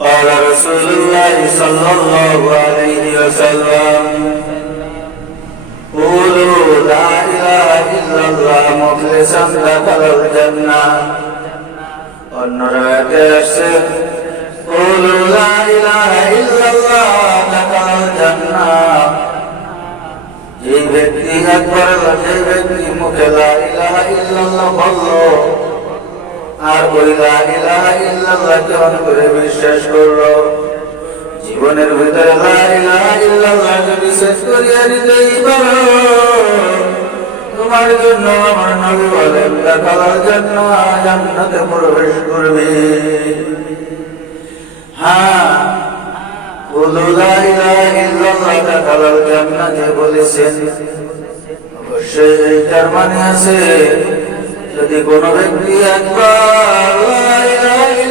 قال رسول الله صلى الله عليه وسلم قولوا لا إله إلا الله مخلصا دخل الجنة অন্যরাতে আসছে قولوا لا إله إلا الله دخل الجنة যে ব্যক্তি একবার যে ব্যক্তি মুখে লা ইলাহা ইল্লাল্লাহ বলল আর ওই লা ইলাহা ইল্লাল্লাহকে অন্তরে বিশ্বাস করল। জীবনের ভিতরে তোমার জন্য আমার নবী বলেন দেখালার জন্য জান্নাতে প্রবেশ করবে। হ্যাঁ ইল্লাল্লাহ মানে যদি কোনো ব্যক্তি একবার ইল্লাল্লাহ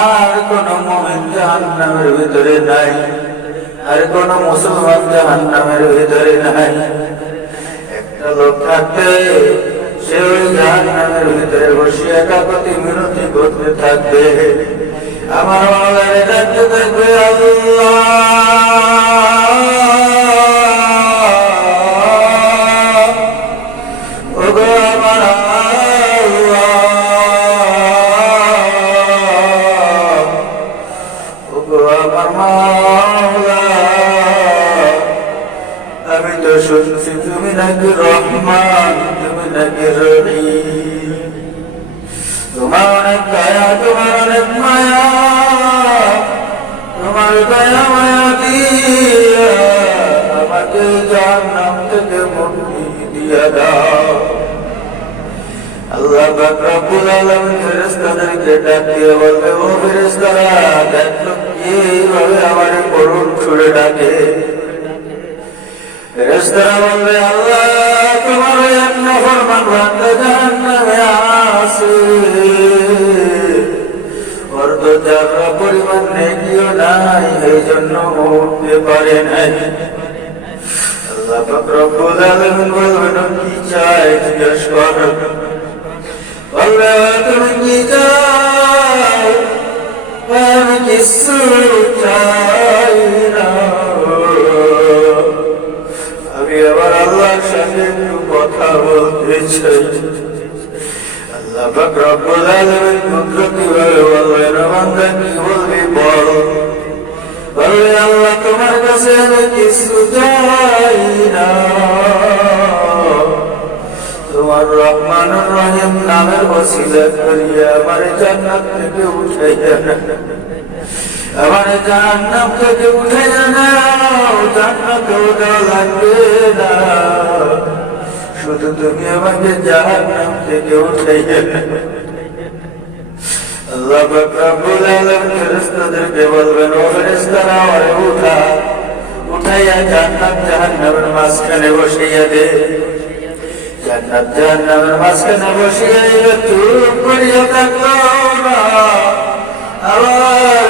আর কোন মোমেন্ট জাহান্নামের ভিতরে নাই। আর কোন মুসলমান জাহান্নামের ভিতরে নাই। একটা লোক থাকবে সে ওই জাহান্নামের ভিতরে বসে একাপতি মিনতি করতে থাকবে। আমার মনে ডাকতে থাকবে আল্লাহ। তোমার অনেক দয়া, তোমার অনেক মায়া, তোমার দয়া মায়া দিয়া আমাকে জাহান্নাম থেকে মুক্তি দিয়া দাও। আল্লাহ রব্বুল আলামিন ফেরেশতাদেরকে ডাক দিয়ে বলবে, ও ফেরেশতারা, দেখো কীভাবে আমার করুণ সুরে ডাকে। ফেরেশতারা বলবে, আল্লাহ তোমার এক নফরমান বান্দা জাহান্নামে নেকিও নাই এই জন্য আল্লাহ কি চাই জিজ্ঞেস কর বলবে তুমি কি চাও কিছু চাই না কথা বলতে চাই আল্লাহ পাক রব্বুল আলামিন কুদরতি ভাবে বলবেন বান্দা কি বলবি বল? বলবে, আল্লাহ তোমার কাছে কিছু চাই না। তোমার রহমান রহিম নামের ওসিলা করিয়া আমার জান্নাত থেকে উঠাইয়া আমার জান্নাত থেকে উঠাইয়া নাও, জান্নাত লাগবে না। শুধু তুমি আমাকে জাহান্নাম থেকে উঠাইয়া না আল্লাহ পাক রব্বুল আলামিন ফেরেশতাদেরকে বলবেন, ও ফেরেশতারা, ওরে উঠা।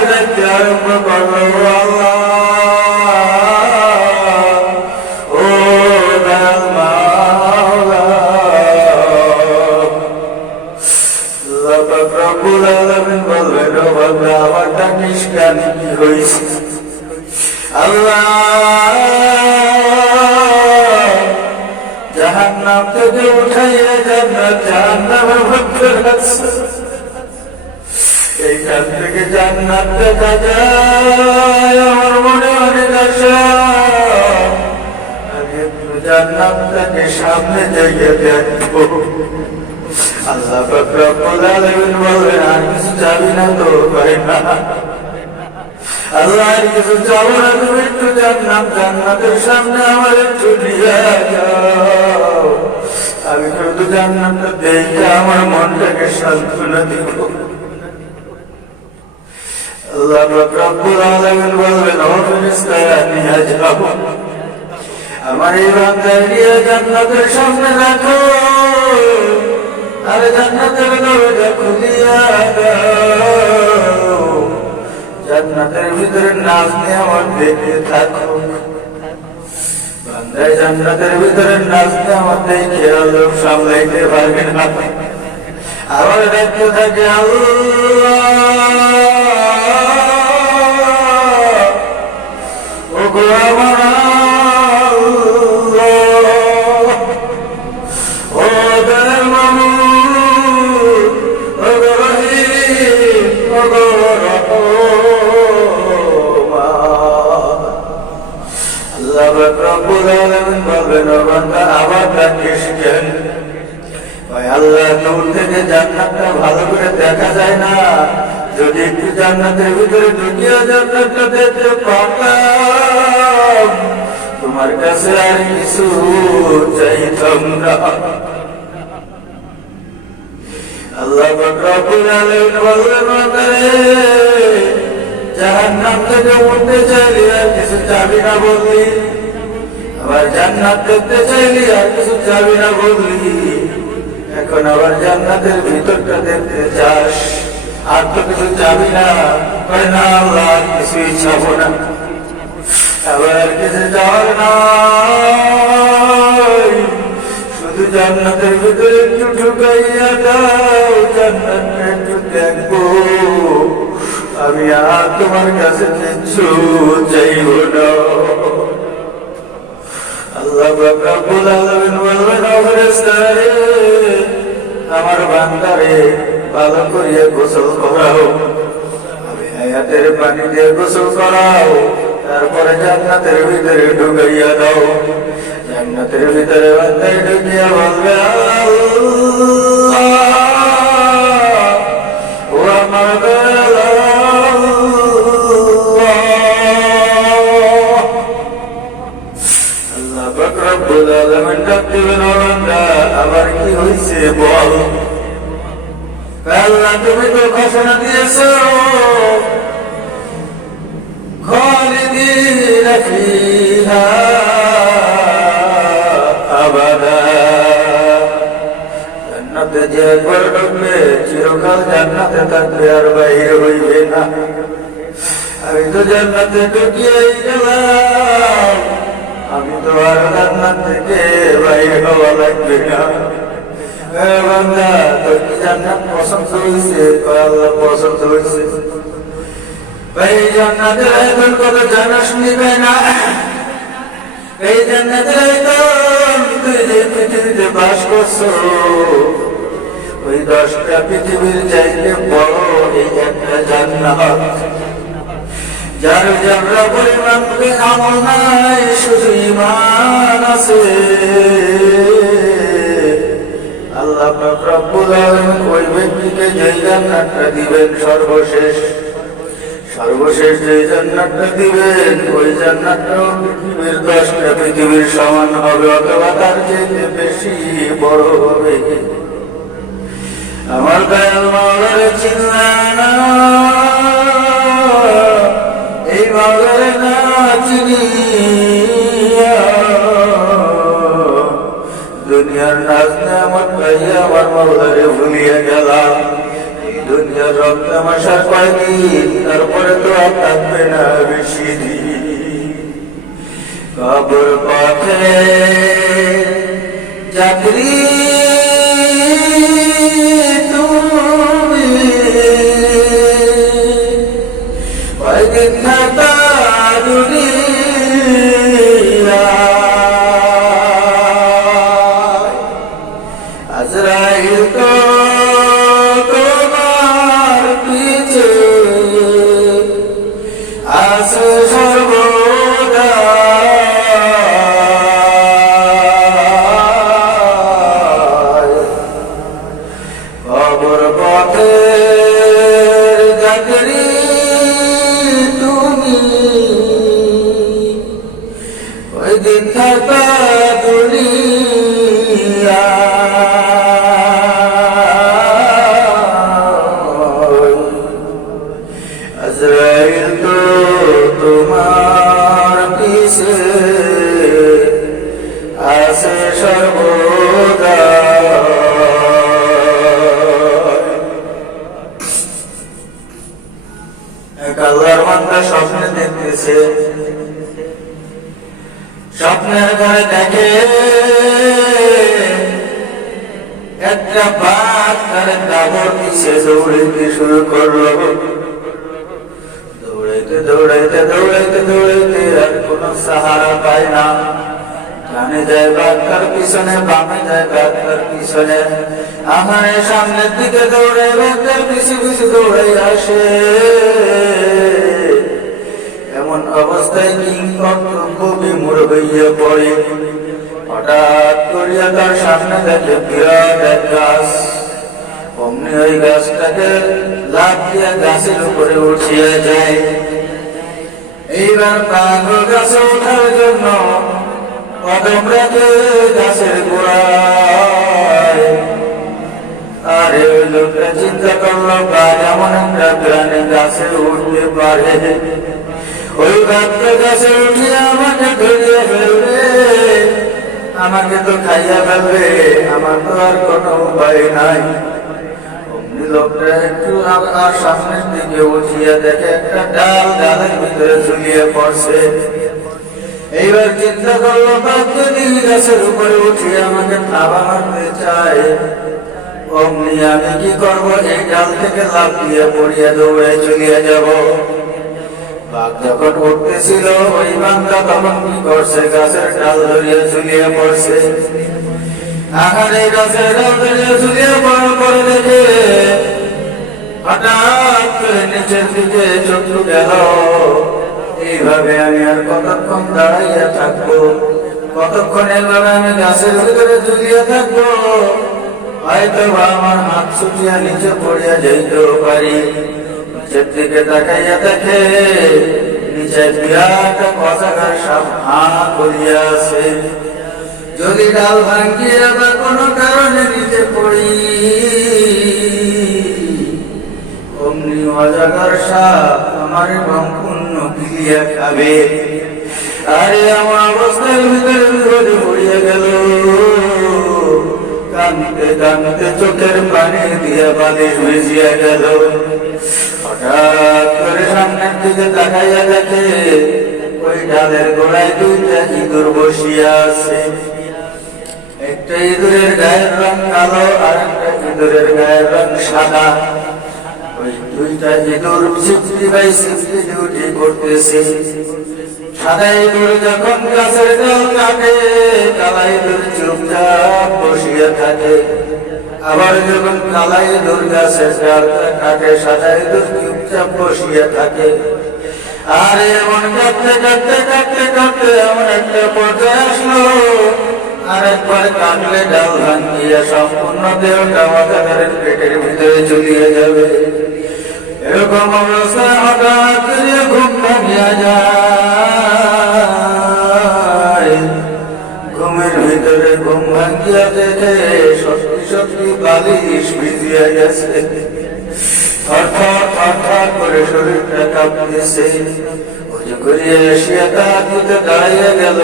দেখতে আরম্ভ আল্লাহ। কেন কি হয়েছে আল্লাহ জাহান্নাম থেকে উঠাইয়া জান্নাত জাহান্নামের মধ্যে রাখছে এই এইখান থেকে জান্নাত দেখা যায় আমার মনে অনেক আশা। আমি একটু জান্নাতটাকে সামনে থেকে দেখব। আল্লাহ রব্বুল আলামিন চাবি না তো করে না। আল্লাহ আর কিছু চাবো না, তুমি একটু জান্নাত, জান্নাতের সামনে আমার একটু নিয়ে আমি শুধু জান্নাতটা দেখে আমার মনটাকে সান্ত্বনা দিব। আল্লাহ রব্বুল আলামিন বলবেন আমার এই বান্দায় নিয়ে জান্নাতের সামনে রাখো। আর জান্নাতের দরজা খুলিয়া দাও। জান্নাতের ভিতরে নাচ আমার দেখে থাকো। বান্দায় জান্নাতের ভিতরে নাচ আমার দেখে আল্লাহ সামলাইতে পারবেন না। আমার দেখতে থাকে আল্লাহ। আর কিছু চাইতাম আল্লাহ আর কিছু চাবি না বললি। আবার জান্নাত দেখতে চাইলি আর কিছু চাবি না বললি। এখন আবার জান্নাতের ভিতরটা দেখতে চাস, আর তো কিছু চাবো না। আবার কিছু নাই। শুধু জান্নাতের ভিতরে একটু ঢুকাইয়া দাও, জান্নাতটা একটু দেখব। আমি আর তোমার কাছে কিচ্ছু চাইব না। আল্লাহ রব্বুল আলামিন বলবেন, ও ফেরেশতারে, আমার বান্দারে ভালো করিয়া গোসল করাও। আমি হায়াতের পানি দিয়ে গোসল করাও। তারপরে জান্নাতের ভিতরে ঢুকাইয়া দাও। জান্নাতের ভিতরে বান্দায় ঢুকিয়া বলবে ও আমার আল্লাহ। আবার কি হইছে বল? আল্লাহ, তুমি তো ঘোষণা দিয়েছ। ফিহা আবাদা জান্নাতে যে ঢুকবে চিরকাল জান্নাতে থাকবে আর বাইরে হইবে না আমি তো জান্নাতে ঢুকিয়েই গেলাম আমি তো আর জান্নাত থেকে বাইরে হওয়া লাগবে না বান্দা তোর কি জান্নাত পছন্দ হয়েছে আল্লাহ পছন্দ হয়েছে এই জান্নাতের জানা শুনিবে না। এই জান্নাতের তুই যে পৃথিবীতে বাস করছ। ওই দশটা পৃথিবীর চাইতে বড় এই একটা জান্নাত। যার পরিমাণ আমল নাই, শুধু ইমান আছে। আল্লাহ রব্বুল আলামিন ওই ব্যক্তিকে যেই জান্নাতটা দিবেন সর্বশেষ। সর্বশেষ যে জান্নাতটা দিবেন ওই জান্নাতটাও পৃথিবীর দশটা পৃথিবীর সমান হবে অথবা তার চেয়ে বেশি বড় হবে। আমার দয়াল মাওলারে চিনলানা এই মাওলারে না চিনিয়া দুনিয়ার নাচ আমার পাইয়া আমার মাওলারে ভুলিয়া গেলাম। রব তামাশা কয়দিন? তারপরে তো আর থাকবে না বেশি কবর পথে চাকরি তুমি থাকা দুনিয়ায় ডানে যায় বাঘ তার পিছনে, বামে যায় বাঘ তার পিছনে। আমার সামনের দিকে দৌড়ে বাঘ তার পিছু পিছু দৌড়াই আসে। এমন অবস্থায় কিং কবি বিমূর হইয়া পড়ে। হঠাৎ করিয়া তার সামনে দেখে বিরাট এক গাছ। অমনি ওই গাছটাকে লাভ দিয়া গাছের উপরে উঠিয়া যায় এইবার পাগল গাছে ওঠার জন্য আরে ওই লোকটা চিন্তা করল ওই আমাকে ফেলবে। আমাকে তো খাইয়া ফেলবে, আমার তো আর কোনো উপায় নাই। লোকটা একটু সামনের দিকে উঠিয়া দেখে একটা ডাল ডালের ভিতরে ঝুলিয়ে পড়ছে। এইবার চিন্তা করল বাপ যদি গাছের উপরে উঠিয়ে আমাকে থাবা মারতে চায় অমনি আমি কি করব? এই ডাল থেকে লাভ দিয়ে পড়িয়া দৌড়ে চলিয়া যাব। বাঘ যখন উঠতেছিল, ওই বাংলা তখন কি করছে? গাছের ডাল ধরিয়া ঝুলিয়ে পড়ছে। আহারে গাছের ডাল ধরিয়া ঝুলিয়ে পড়ার পরে দেখে হঠাৎ নিচের দিকে চক্ষু গেল। এইভাবে আমি আর কতক্ষণ দাঁড়াইয়া থাকব? কতক্ষণ এইভাবে আমি গাছের ভিতরে ঝুলিয়ে থাকব? হয়তো আমার হাত ছুটিয়া নিচে পড়িয়া যাইতেও পারি। নিচের দিকে তাকাইয়া দেখে বিরাট সাপ হা করিয়া আছে। যদি ডাল ভাঙ্গিয়া বা কোনো কারণে নিচে পড়ি, অমনি অজাগার সাপ আমার সম্পূর্ণ গিলিয়া খাবে আরে আমার অবস্থার ভিতরে বিপদে পড়িয়া গেল। কানতে কানতে চোখের পানি দিয়া বালিশ ভিজিয়া গেল। হঠাৎ করে সামনের দিকে তাকাইয়া দেখে ওই ডালের গোড়ায় দুইটা ইঁদুর বসিয়া আছে। একটা ইঁদুরের গায়ের রং কালো আর একটা ইঁদুরের গায়ের রং সাদা। দুইটা সাদা যখন গাছের ডাল কাটে চুপচাপ থাকে। আবার যখন কালা ইঁদুর গাছের ডালটা কাটে সাদা ইঁদুর চুপচাপ বসিয়া থাকে। আর এমন কাটতে কাটতে কাটতে কাটতে এমন একটা পর্যায়ে আসলো। আর একবার কাটলে ডাল ভাঙিয়া সম্পূর্ণ দেহটা মাথাকারের পেটের ভিতরে চলিয়ে যাবে। ঘুমের ভিতরে ঘুম ভাঙিয়া দেখে সত্যি সত্যি বালিশ ভিজিয়া গেছে। থরথর থরথর করে শরীরটা কাঁপতেছে। উজু করিয়া দাঁড়াইয়া গেল।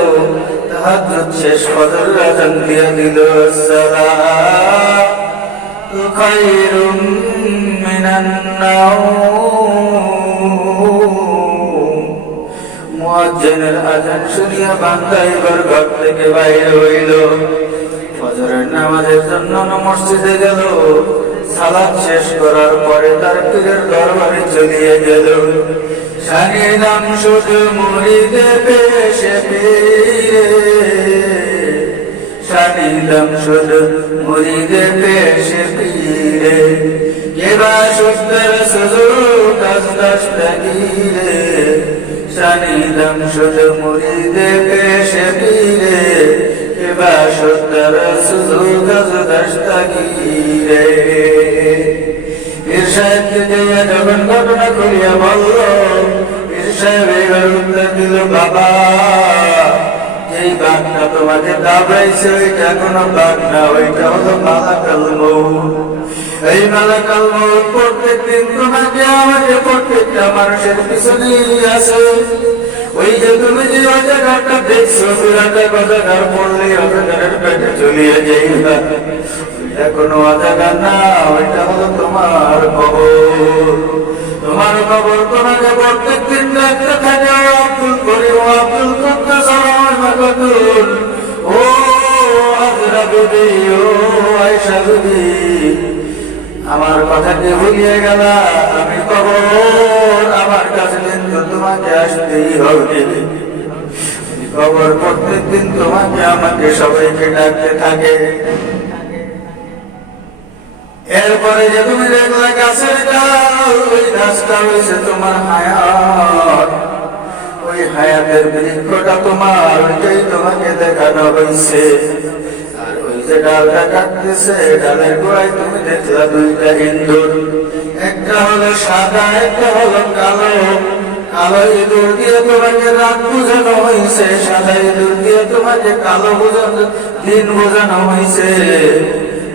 তাহার শেষ ফজর রাজন দিয়া দিল, সালাম। خير من النوم মুয়াজ্জিনের আজান শুনিয়া বান্দা এবার ঘর থেকে বাইরে হইল ফজরের নামাজের জন্য মসজিদে গেল সালাদ শেষ করার পরে তার পীরের দরবারে চলিয়ে গেল সানিলাম শুধু মুড়িদে পেশে পীরে সানিলাম শুধু মুড়িদে পেশে পীরে কেবা সুন্দর সুযোগ গিরে সানিলাম শুধু মুড়িদে পেশে পীরে কেবা সুন্দর সুযোগ কাজ কাজটা গিরে ঈর্ষাদকে দিয়া যখন ঘটনা করিয়া বলল উত্তর দিল, বাবা। যেই বাঘটা তোমাকে দাবড়াইছে ওইটা কোনো বাঘ ওইটা হলো মালাকাল এই মালাকাল মৌত প্রত্যেক দিন তোমাকে, আমাকে প্রত্যেকটা মানুষের পিছনে আছে। ওই যে তুমি যে অজাগারটা দেখছ বিরাটা অজাগার পড়লে অজাগারের পেটে চলিয়ে যাইবা ওইটা কোনো অজাগার না, ওইটা হলো তোমার খবর তোমার খবর তোমাকে প্রত্যেক দিন রাখতে থাকে আব্দুল করিম, ও আব্দুল কুদ্দুস আমার মাকাতুল ও আয়সা বিবি, ও আয়সা বিবি, আমার কথাকে ভুলিয়ে গেল, আমি কবর আমার কাছে কিন্তু তোমাকে আসতেই হবে। কবর প্রত্যেক দিন তোমাকে, আমাকে সবাইকে ডাকতে থাকে। এরপরে যে তুমি দেখলা গাছের ওই গাছটা হয়েছে তোমার হায়াত। ওই হায়াতের বৃক্ষটা তোমার, ওইটাই তোমাকে দেখানো হয়েছে। আর ওই তুমি সাদা, একটা হলো কালো। কালো দিয়ে তোমাকে রাত বোঝানো হয়েছে, সাদা ইঁদুর দিয়ে তোমাকে কালো বোঝানো, দিন বোঝানো হয়েছে।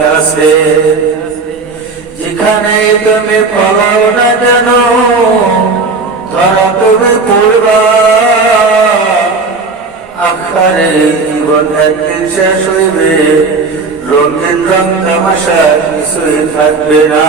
কাছে যেখানে তুমি পালাও না কেন, ধরা তুমি পড়বা। আখারে জীবন একদিন শেষ হইবে, রঙিন রং তামাশা কিছুই থাকবে না।